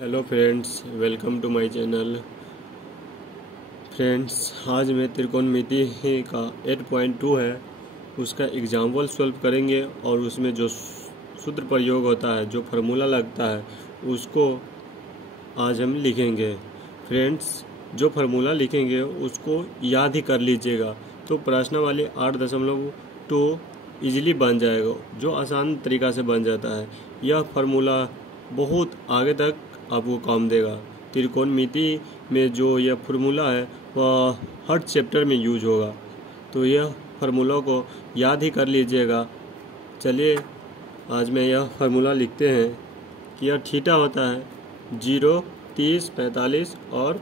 Hello friends, welcome to my channel. Friends, आज मैं त्रिकोणमिति का 8.2 है उसका एग्जाम्पल सॉल्व करेंगे और उसमें जो सूत्र प्रयोग होता है, जो फार्मूला लगता है, उसको आज हम लिखेंगे। फ्रेंड्स, जो फार्मूला लिखेंगे उसको याद ही कर लीजिएगा, तो प्रश्नावली 8.2 इजीली बन जाएगा, जो आसान तरीक़ा से बन जाता है। यह फार्मूला बहुत आगे तक आपको काम देगा। त्रिकोणमिति में जो यह फार्मूला है वह हर चैप्टर में यूज होगा, तो यह फार्मूला को याद ही कर लीजिएगा। चलिए आज मैं यह फार्मूला लिखते हैं कि यह थीटा होता है 0, 30, 45 और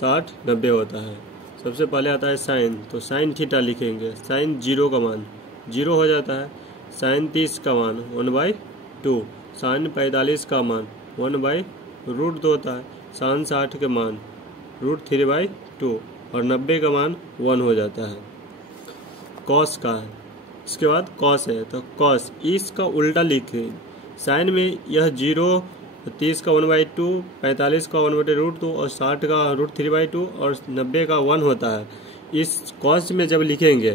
60, 90 होता है। सबसे पहले आता है साइन, तो साइन थीटा लिखेंगे। साइन 0 का मान 0 हो जाता है। साइन 30 का मान 1/2। साइन 45 का मान 1/√2 होता है। साइन 60 के मान √3/2 और 90 का मान 1 हो जाता है। कॉस का है, इसके बाद कॉस है, तो कॉस इसका उल्टा लिखें। साइन में यह 0, 30 का 1/2, 45 का 1/√2 और 60 का √3/2 और 90 का 1 होता है। इस कॉस में जब लिखेंगे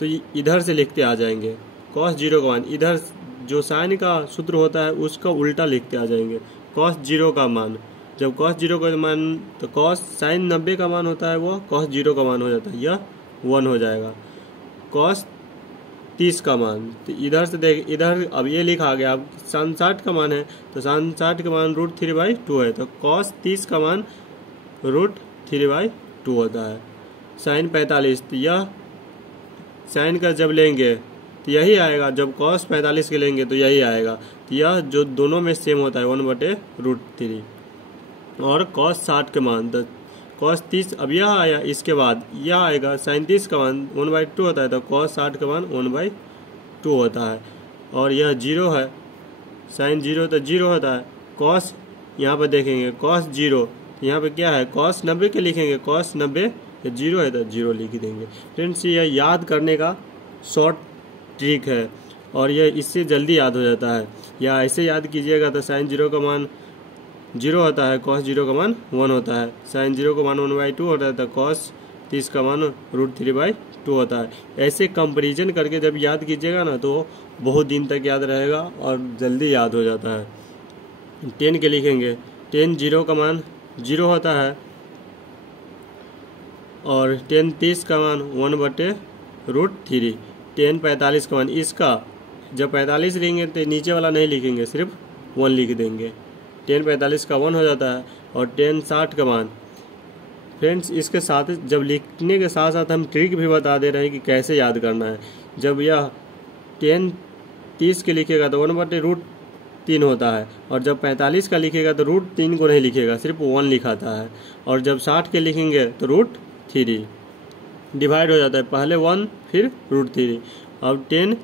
तो इधर से लिखते आ जाएंगे। कॉस 0 का मान इधर जो साइन का सूत्र होता है उसका उल्टा लिखते आ जाएंगे। कॉस 0 का मान, जब कॉस 0 का मान, तो कॉस साइन 90 का मान होता है वो कॉस 0 का मान हो जाता है, यह 1 हो जाएगा। कॉस 30 का मान, तो इधर से देख, इधर अब ये लिखा आ गया। अब साइन 60 का मान है, तो साइन 60 का मान √3/2 है, तो कॉस 30 का मान √3/2 होता है। साइन 45, तो यह साइन का जब लेंगे तो यही आएगा। जब कॉस 45 के लेंगे तो यही आएगा। तो यह जो दोनों में सेम होता है 1/√3। और कॉस 60 के मान, तो कॉस 30 अब यह आया, इसके बाद यह आएगा। साइन 30 का मान 1/2 होता है, तो कॉस 60 का मान 1/2 होता है। और यह 0 है, साइन 0 तो 0 होता है। कॉस यहाँ पर देखेंगे, कॉस 0 यहाँ पे क्या है, कॉस 90 के लिखेंगे। कॉस 90 0 है तो 0 लिख देंगे। फ्रेंड्स, यह याद करने का शॉर्ट ट्रिक है और यह इससे जल्दी याद हो जाता है। या ऐसे याद कीजिएगा तो साइन 0 का मान 0 होता है, कॉस 0 का मान 1 होता है। साइन 0 का मान 1/2 होता है, तो कॉस 30 का मान √3/2 होता है। ऐसे कंपैरिजन करके जब याद कीजिएगा ना तो बहुत दिन तक याद रहेगा और जल्दी याद हो जाता है। 10 के लिखेंगे। 10 0 का मान 0 होता है और 10 30 का मान 1/√3। 10 45 का मान, इसका जब 45 लेंगे तो नीचे वाला नहीं लिखेंगे, सिर्फ 1 लिख देंगे। 10 45 का 1 हो जाता है। और 10 60 का मान, फ्रेंड्स इसके साथ जब लिखने के साथ साथ हम ट्रिक भी बता दे रहे हैं कि कैसे याद करना है। जब यह 10 30 के लिखेगा तो 1/√3 होता है, और जब 45 का लिखेगा तो √3 को नहीं लिखेगा, सिर्फ 1 लिखाता है। और जब 60 के लिखेंगे तो √3 डिवाइड हो जाता है, पहले 1 फिर √3। अब 10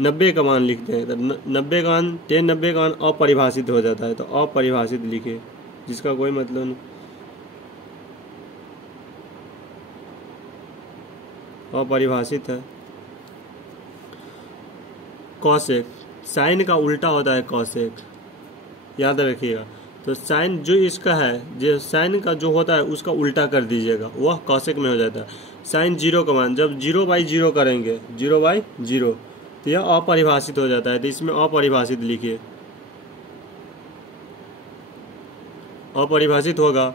90 का मान लिखते हैं, तो 90 का मान 10 90 का मान अपरिभाषित हो जाता है, तो अपरिभाषित लिखे, जिसका कोई मतलब नहीं, अपरिभाषित है। कॉसेक, साइन का उल्टा होता है कॉसेक, याद रखिएगा। तो साइन जो इसका है, जो साइन का जो होता है उसका उल्टा कर दीजिएगा, वह कॉसेक में हो जाता है। साइन 0 का मान जब 0/0 करेंगे, 0/0, तो यह अपरिभाषित हो जाता है, तो इसमें अपरिभाषित लिखिए, अपरिभाषित होगा।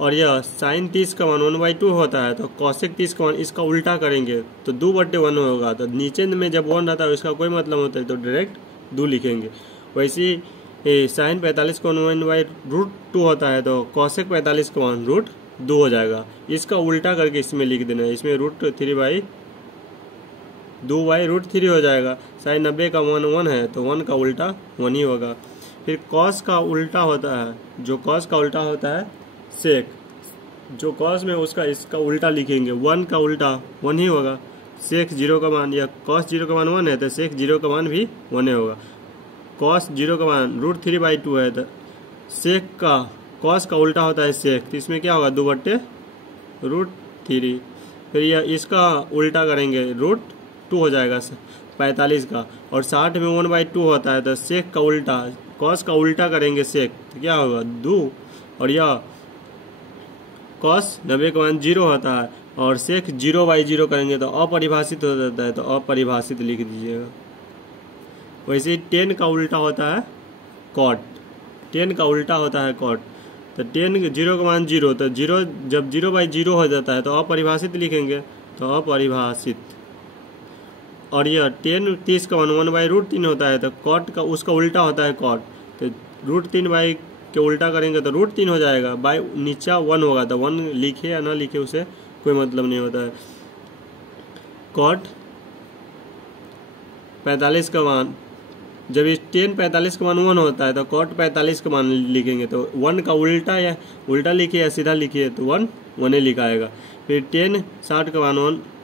और यह साइन 30 का मान 1/2 होता है, तो कॉसेक 30 का मान इसका उल्टा करेंगे तो 2/1 होगा। तो नीचे में जब 1 रहता है उसका कोई मतलब होता है, तो डायरेक्ट 2 लिखेंगे। वैसे ही साइन 45 का 1/√2 होता है, तो कॉसेक 45 का मान √2 हो जाएगा। इसका उल्टा करके इसमें लिख देना है, इसमें √3/2/√3 हो जाएगा। साइन 90 का मान 1 है, तो 1 का उल्टा 1 ही होगा। फिर कॉस का उल्टा होता है, जो कॉस का उल्टा होता है सेक, जो कॉस में उसका इसका उल्टा लिखेंगे, 1 का उल्टा 1 ही होगा। सेक 0 का मान, या कॉस 0 का मान 1 है, तो सेक 0 का मान भी 1 ही होगा। कॉस 0 का मान √3/2 है, तो सेक का कॉस का उल्टा होता है सेक, तो इसमें क्या होगा, 2/√3। फिर यह इसका उल्टा करेंगे, √2 हो जाएगा 45 का। और 60 में 1/2 होता है, तो सेक का उल्टा कॉस का उल्टा करेंगे सेक तो क्या होगा 2, और यह कॉस 90 का मान 0 होता है, और सेक 0/0 करेंगे तो अपरिभाषित हो जाता है, तो अपरिभाषित लिख दीजिएगा। वैसे ही 10 का उल्टा होता है कॉट, 10 का उल्टा होता है कॉट, तो 10 0 का मान 0, तो 0 जब 0/0 हो जाता है तो अपरिभाषित लिखेंगे, तो अपरिभाषित। और यह 10 30 का मान 1/√3 होता है, तो कॉट का उसका उल्टा होता है कॉट, तो √3 के उल्टा करेंगे तो √3 हो जाएगा, बाई नीचा 1 होगा, तो 1 लिखे या ना लिखे उसे कोई मतलब नहीं होता है। कॉट 45 का मान, जब इस 10 45 का मान 1 होता है तो कॉट 45 का मान लिखेंगे, तो 1 का उल्टा या उल्टा लिखिए या सीधा लिखिए तो 1 1 लिखाएगा। फिर 10 60 का मान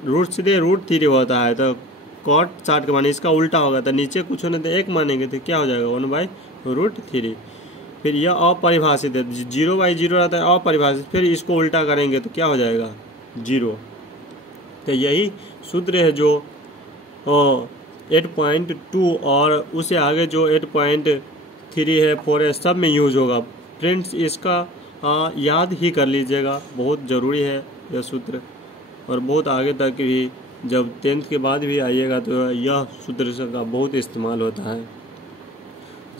1 सीधे √3 होता है, तो कॉट 60 का मान इसका उल्टा होगा, तो नीचे कुछ होने तो 1 मानेंगे तो क्या हो जाएगा 1/√3। फिर यह अपरिभाषित है, 0/0 रहता है अपरिभाषित, फिर इसको उल्टा करेंगे तो क्या हो जाएगा 0। तो यही सूत्र है जो 8.2 और उससे आगे जो 8.3 है 4 है सब में यूज होगा। फ्रेंड्स इसका याद ही कर लीजिएगा, बहुत ज़रूरी है यह सूत्र, और बहुत आगे तक भी जब 10th के बाद भी आइएगा तो यह सूत्र का बहुत इस्तेमाल होता है।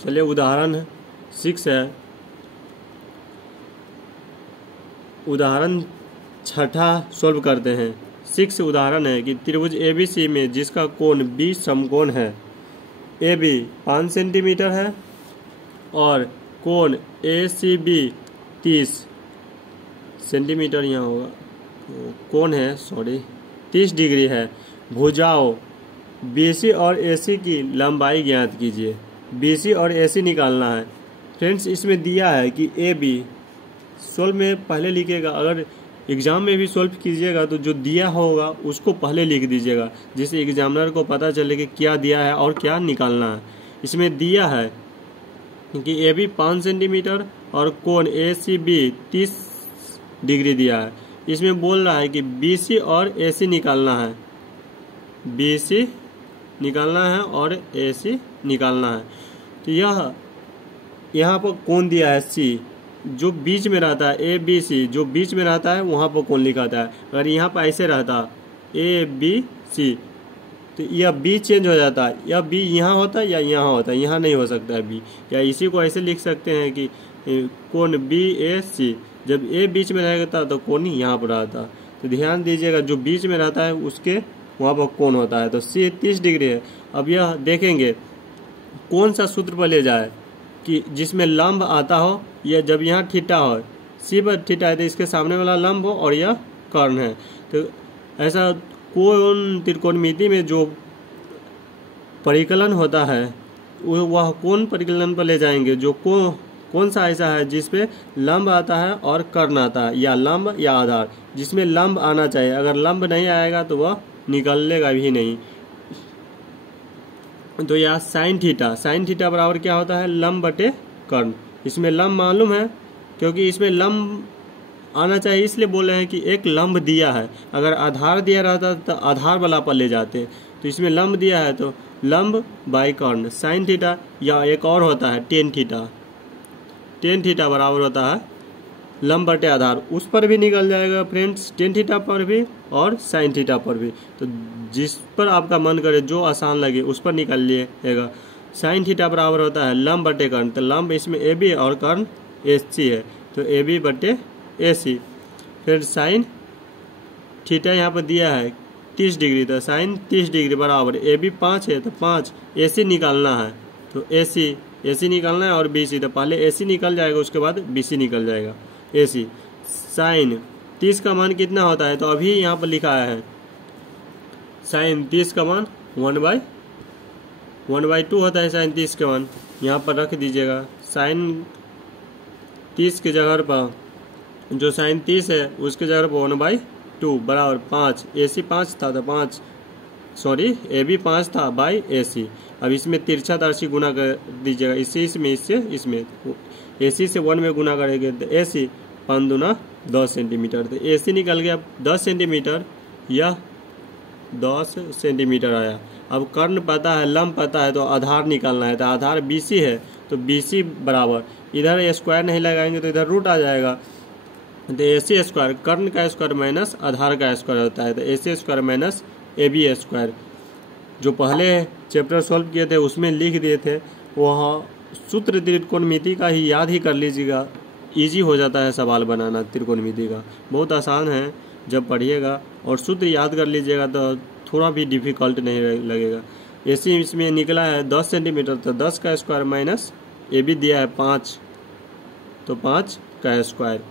चलिए उदाहरण 6 है, उदाहरण 6 सॉल्व करते हैं। 6 उदाहरण है कि त्रिभुज ABC में जिसका कोण B समकोण है, AB 5 सेंटीमीटर है और कोण ACB 30 सेंटीमीटर यहाँ होगा, कोण है 30 डिग्री है। भुजाओं BC और AC की लंबाई ज्ञात कीजिए। BC और AC निकालना है। फ्रेंड्स इसमें दिया है कि AB सोल्व में पहले लिखिएगा, अगर एग्जाम में भी सोल्व कीजिएगा तो जो दिया होगा उसको पहले लिख दीजिएगा, जिससे एग्जामिनर को पता चले कि क्या दिया है और क्या निकालना है। इसमें दिया है कि AB 5 सेंटीमीटर और कोण ACB 30 डिग्री दिया है। इसमें बोल रहा है कि BC और AC निकालना है, BC निकालना है और AC निकालना है। तो यहाँ पर कोण दिया है C, जो बीच में रहता है ABC, जो बीच में रहता है वहाँ पर कोण लिखा था। अगर यहाँ पर ऐसे रहता ABC तो यह B चेंज हो जाता है, यह B यहाँ होता है या यहाँ होता है, यहाँ नहीं हो सकता है B। या इसी को ऐसे लिख सकते हैं कि कोण BAC, जब A बीच में रहेगा तो कोण यहाँ पर रहता। तो ध्यान दीजिएगा जो बीच में रहता है उसके वहाँ पर कोण होता है, तो C 30 डिग्री है। अब यह देखेंगे कौन सा सूत्र पर ले जाए कि जिसमें लंब आता हो, या जब यहाँ थीटा हो, C पर थीटा है तो इसके सामने वाला लंब हो और यह कर्ण है। तो ऐसा कोण त्रिकोणमिति में जो परिकलन होता है वह कौन परिकलन पर ले जाएंगे, जो कौन सा ऐसा है जिसपे लंब आता है और कर्ण आता है, या लंब या आधार, जिसमें लंब आना चाहिए। अगर लंब नहीं आएगा तो वह निकलेगा भी नहीं। तो यह साइन थीटा बराबर क्या होता है लंब बटे कर्ण। इसमें लंब मालूम है क्योंकि इसमें लंब आना चाहिए, इसलिए बोल रहे हैं कि एक लंब दिया है। अगर आधार दिया रहता तो आधार वाला पर ले जाते, तो इसमें लंब दिया है तो लंब बाई कर्ण साइन थीटा, या एक और होता है टेन थीटा बराबर होता है लंब बटे आधार। उस पर भी निकल जाएगा फ्रेंड्स, टेन थीटा पर भी और साइन थीटा पर भी। तो जिस पर आपका मन करे जो आसान लगे उस पर निकाल लिएगा। साइन थीटा बराबर होता है लंब बटे कर्ण, तो लंब इसमें AB और कर्ण AC है, तो AB बटे AC। फिर साइन थीटा यहाँ पर दिया है 30 डिग्री, तो साइन 30 डिग्री बराबर AB 5 है तो 5 AC निकालना है, तो AC निकालना है और BC, तो पहले AC निकल जाएगा उसके बाद BC निकल जाएगा AC। साइन 30 का मान कितना होता है, तो अभी यहाँ पर लिखा है साइन 30 का मान 1/2 होता है। साइन 30 का मान यहाँ पर रख दीजिएगा। साइन 30 के जगह पर जो साइन 30 है उसके जगह पर 1/2 बराबर 5। AC 5 था तो 5 AB 5 था बाई AC। अब इसमें तिरछा दर्शी गुना कर दीजिएगा, इससे इसमें AC से 1 में गुना करेंगे तो AC 5 दूना 10 सेंटीमीटर, तो AC निकल गया 10 सेंटीमीटर, यह 10 सेंटीमीटर आया। अब कर्ण पता है, लंब पता है, तो आधार निकालना है, तो आधार BC है तो BC बराबर, इधर स्क्वायर नहीं लगाएंगे तो इधर रूट आ जाएगा, तो AC स्क्वायर कर्ण का स्क्वायर माइनस आधार का स्क्वायर होता है, तो AC square minus AB square. जो पहले चैप्टर सॉल्व किए थे उसमें लिख दिए थे, वहाँ सूत्र त्रिकोणमिति का ही याद ही कर लीजिएगा, इजी हो जाता है सवाल बनाना त्रिकोणमिति का, बहुत आसान है जब पढ़िएगा और सूत्र याद कर लीजिएगा तो थोड़ा भी डिफ़िकल्ट नहीं लगेगा। AC इसमें निकला है 10 सेंटीमीटर, तो 10 का स्क्वायर माइनस AB दिया है 5, तो 5 का स्क्वायर,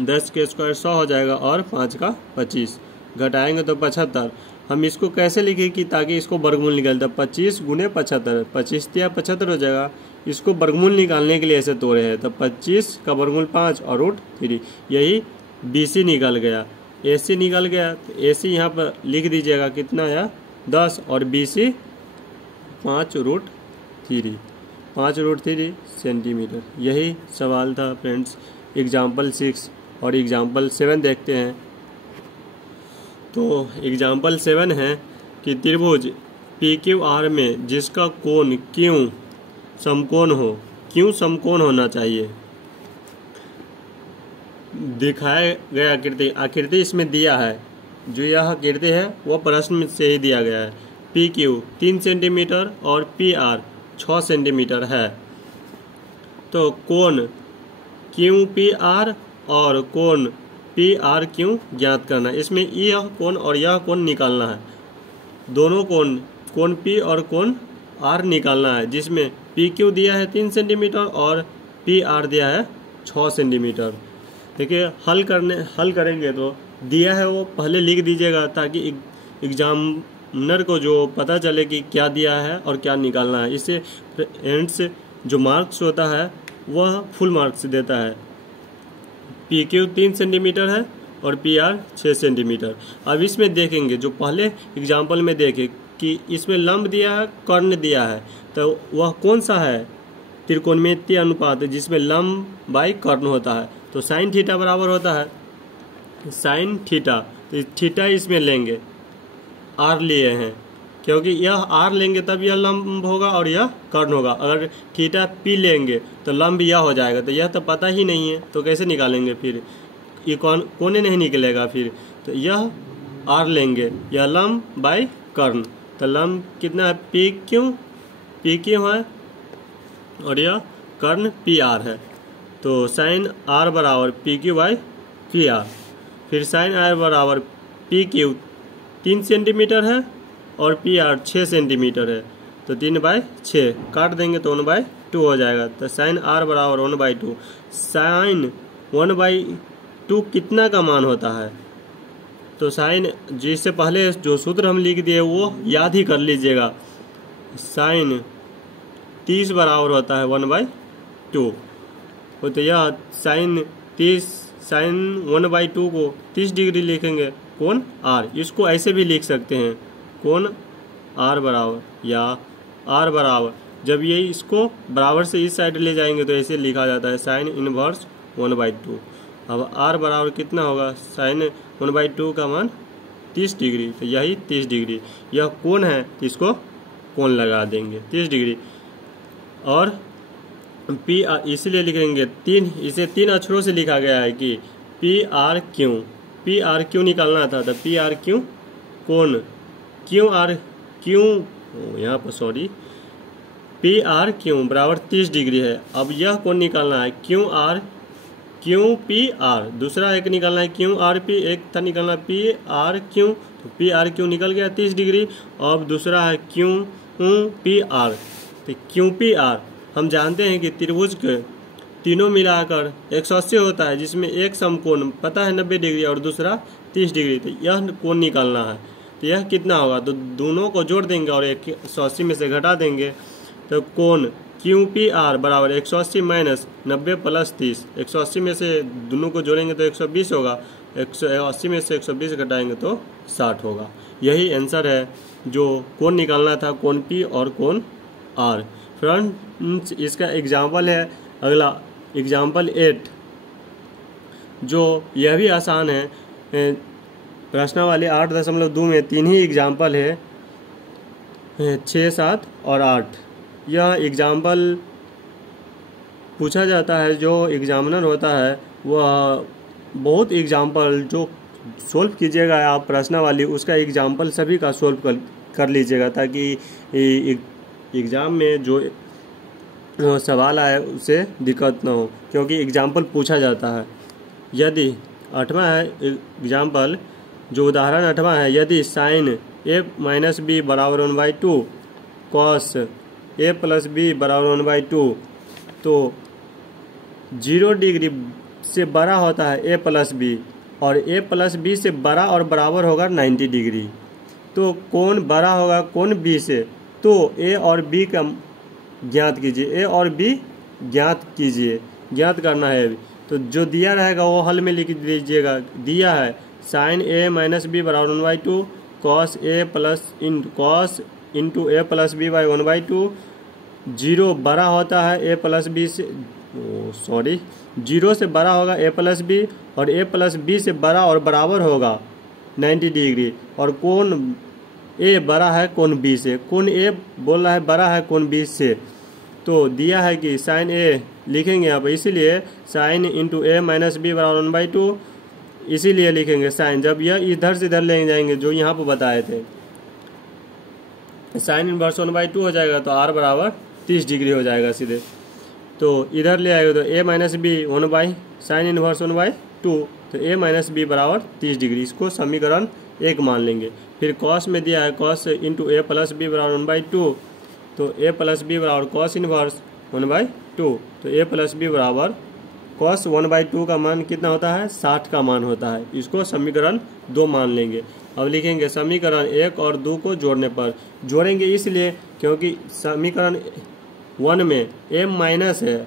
10 के स्क्वायर 100 हो जाएगा और 5 का 25, घटाएंगे तो 75। हम इसको कैसे लिखें कि ताकि इसको वर्गमूल निकल, तो 25 गुने 75, 25 या 75 हो जाएगा। इसको वर्गमूल निकालने के लिए ऐसे तोड़े हैं, तो 25 का वर्गमूल 5 और रूट 3, यही BC निकल गया। AC निकल गया, तो AC यहाँ पर लिख दीजिएगा कितना है 10 और BC 5 रूट 3 सेंटीमीटर। यही सवाल था फ्रेंड्स। एग्जाम्पल 6 और एग्जाम्पल 7 देखते हैं। तो एग्जाम्पल 7 है कि त्रिभुज PQR में जिसका कोण Q समकोण हो, Q समकोण होना चाहिए। दिखाया गया आकृति इसमें दिया है, जो यह आकृति है वह प्रश्न से ही दिया गया है। PQ 3 सेंटीमीटर और PR 6 सेंटीमीटर है। तो कोण QPR और कोण PRQ ज्ञात करना है। इसमें यह कोण और यह कोण निकालना है, दोनों कोण P और कोण R निकालना है, जिसमें PQ दिया है 3 सेंटीमीटर और PR दिया है 6 सेंटीमीटर। देखिए हल करेंगे तो दिया है वो पहले लिख दीजिएगा, ताकि एग्जामिनर को जो पता चले कि क्या दिया है और क्या निकालना है। इससे एंड से जो मार्क्स होता है वह फुल मार्क्स देता है। PQ 3 सेंटीमीटर है और PR 6 सेंटीमीटर। अब इसमें देखेंगे, जो पहले एग्जाम्पल में देखे कि इसमें लंब दिया है, कर्ण दिया है, तो वह कौन सा है त्रिकोणमितीय अनुपात जिसमें लंब बाई कर्ण होता है। तो साइन थीटा बराबर होता है साइन थीटा, तो थीटा इसमें लेंगे, R लिए हैं क्योंकि यह R लेंगे तब यह लंब होगा और यह कर्ण होगा। अगर थीटा P लेंगे तो लंब यह हो जाएगा, तो यह तो पता ही नहीं है, तो कैसे निकालेंगे फिर, ये कोने नहीं निकलेगा फिर। तो यह R लेंगे, यह लंब बाई कर्ण, तो लंब कितना है PQ है और यह कर्ण PR है। तो साइन R बराबर PQ बाई PR। फिर साइन R बराबर PQ 3 सेंटीमीटर है और PR 6 सेंटीमीटर है, तो 3/6 काट देंगे तो 1/2 हो जाएगा। तो साइन R बराबर 1/2। साइन 1/2 कितना का मान होता है, तो साइन जिससे पहले जो सूत्र हम लिख दिए वो याद ही कर लीजिएगा। साइन 30 बराबर होता है 1/2, तो यह साइन 1/2 को 30 डिग्री लिखेंगे कोण R। इसको ऐसे भी लिख सकते हैं, कोण R बराबर या R बराबर, जब ये इसको बराबर से इस साइड ले जाएंगे तो ऐसे लिखा जाता है साइन इनवर्स 1/2। अब R बराबर कितना होगा, साइन 1/2 का मान 30 डिग्री, तो यही 30 डिग्री यह कोण है, इसको कोण लगा देंगे 30 डिग्री। और P इसलिए लिखेंगे इसे 3 अक्षरों से लिखा गया है कि PRQ निकालना था, तो PRQ कोण यहाँ पर PRQ बराबर 30 डिग्री है। अब यह कोण निकालना है QPR, दूसरा एक निकालना है QRP, एक था निकालना PRQ, तो PRQ निकल गया 30 डिग्री। अब दूसरा है QPR, तो QPR हम जानते हैं कि त्रिभुज के तीनों मिलाकर 180 होता है, जिसमें एक समकोण पता है 90 डिग्री और दूसरा 30 डिग्री, तो यह कोण निकालना है। तो यह कितना होगा, तो दोनों को जोड़ देंगे और 180 में से घटा देंगे, तो कोण QPR बराबर 180 माइनस 90 प्लस 30। 180 में से दोनों को जोड़ेंगे तो 120 होगा, 180 में से 120 घटाएंगे तो 60 होगा। यही आंसर है जो कोण निकालना था, कोण P और कोण R। फ्रेंड्स इसका एग्जाम्पल है अगला एग्जाम्पल 8, जो यह भी आसान है। प्रश्नावली 8.2 में 3 ही एग्जाम्पल है, 6, 7 और 8। यह एग्जाम्पल पूछा जाता है, जो एग्जामिनर होता है वह बहुत एग्जाम्पल जो सोल्व कीजिएगा आप प्रश्न वाली, उसका एग्जाम्पल सभी का सोल्व कर लीजिएगा, ताकि एग्ज़ाम में जो सवाल आए उसे दिक्कत ना हो, क्योंकि एग्जाम्पल पूछा जाता है। यदि 8वां है एग्जाम्पल, जो उदाहरण 8वां है, यदि साइन a माइनस बी बराबर 1/2 कॉस a प्लस बी बराबर 1/2, तो 0 डिग्री से बड़ा होता है a प्लस बी, और a प्लस बी से बड़ा और बराबर होगा 90 डिग्री। तो कौन बड़ा होगा कौन b से, तो a और b का ज्ञात कीजिए, a और b ज्ञात कीजिए, ज्ञात करना है अभी। तो जो दिया रहेगा वो हल में लिख दीजिएगा। दिया है साइन a माइनस बी बराबर 1/2 cos a plus cos into a plus b by 1/2। 0 बड़ा होता है a प्लस बी से, सॉरी 0 से बड़ा होगा a प्लस बी, और a प्लस बी से बड़ा और बराबर होगा 90 डिग्री। और कौन a बड़ा है कौन b से, कौन a बोल रहा है बड़ा है कौन b से। तो दिया है कि साइन a लिखेंगे यहाँ पर, इसीलिए sine into a minus b बराबर 1/2, इसीलिए लिखेंगे साइन। जब यह इधर से इधर ले जाएंगे जो यहाँ पर बताए थे, साइन इनवर्स 1/2 हो जाएगा, तो r बराबर 30 डिग्री हो जाएगा सीधे। तो इधर ले आएगा तो a minus b 1 sine inverse 1/2, तो a माइनस बी बराबर 30 डिग्री। इसको समीकरण 1 मान लेंगे। फिर कॉस में दिया है cos into a plus b बराबर 1/2, तो a प्लस बी बराबर कॉस इनवर्स 1/2, तो a प्लस बी बराबर कॉस 1/2 का मान कितना होता है, 60 का मान होता है। इसको समीकरण 2 मान लेंगे। अब लिखेंगे समीकरण 1 और 2 को जोड़ने पर, जोड़ेंगे इसलिए क्योंकि समीकरण 1 में a माइनस है,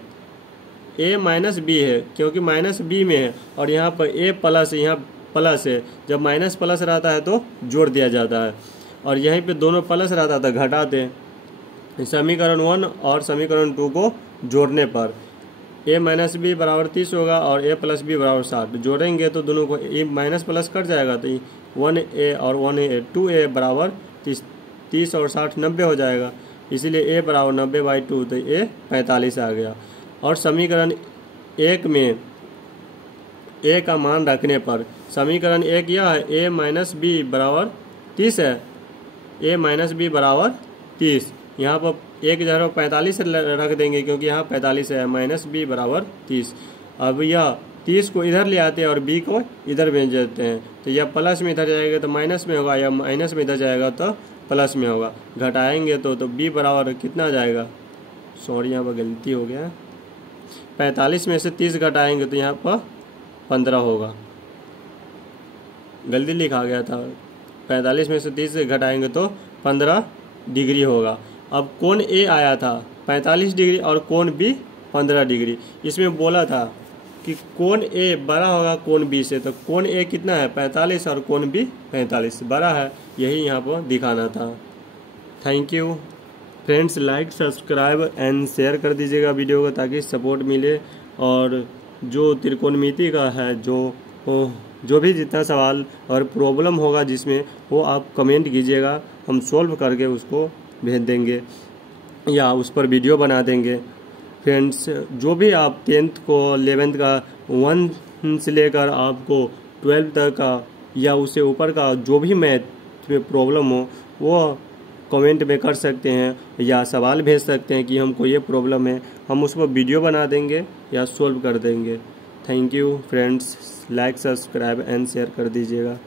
a माइनस बी है, क्योंकि माइनस बी में है, और यहाँ पर a प्लस है, यहाँ प्लस है। जब माइनस प्लस रहता है तो जोड़ दिया जाता है, और यहीं पे दोनों प्लस रहता था घटाते हैं। समीकरण 1 और समीकरण 2 को जोड़ने पर a माइनस बी बराबर 30 होगा और a प्लस बी बराबर 60। जोड़ेंगे तो दोनों को a माइनस प्लस कट जाएगा, तो 1a और 1a 2a बराबर 30 और 60 90 हो जाएगा। इसीलिए a बराबर 90/2, तो a 45 आ गया। और समीकरण 1 में a का मान रखने पर समीकरण 1 यह है, a माइनस बी बराबर 30 है, a माइनस बी बराबर 30। यहाँ पर एक जगह 45 रख देंगे क्योंकि यहाँ 45 है, माइनस बी बराबर 30। अब यह 30 को इधर ले आते हैं और b को इधर भेज देते हैं, तो यह प्लस में इधर जाएगा तो माइनस में होगा, या माइनस में इधर जाएगा तो प्लस में होगा। घटाएंगे तो b बराबर कितना आ जाएगा, सॉरी यहाँ पर गलती हो गया, 45 में से 30 घटाएंगे तो यहाँ पर 15 होगा, गलती लिखा गया था। 45 में से 30 घटाएंगे तो 15 डिग्री होगा। अब कोण ए आया था 45 डिग्री और कोण बी 15 डिग्री। इसमें बोला था कि कोण ए बड़ा होगा कोण बी से, तो कोण ए कितना है 45 और कोण बी 45 बड़ा है, यही यहाँ पर दिखाना था। Thank you friends, like subscribe and share कर दीजिएगा वीडियो को ताकि सपोर्ट मिले। और जो त्रिकोणमिति का है जो भी जितना सवाल और प्रॉब्लम होगा जिसमें, वो आप कमेंट कीजिएगा, हम सॉल्व करके उसको भेज देंगे या उस पर वीडियो बना देंगे। फ्रेंड्स, जो भी आप 10th को 11th का 1 से लेकर आपको 12th तक का या उससे ऊपर का जो भी मैथ में प्रॉब्लम हो, वो कमेंट में कर सकते हैं या सवाल भेज सकते हैं कि हमको ये प्रॉब्लम है, हम उस पर वीडियो बना देंगे या सॉल्व कर देंगे। Thank you friends, like subscribe and share कर दीजिएगा।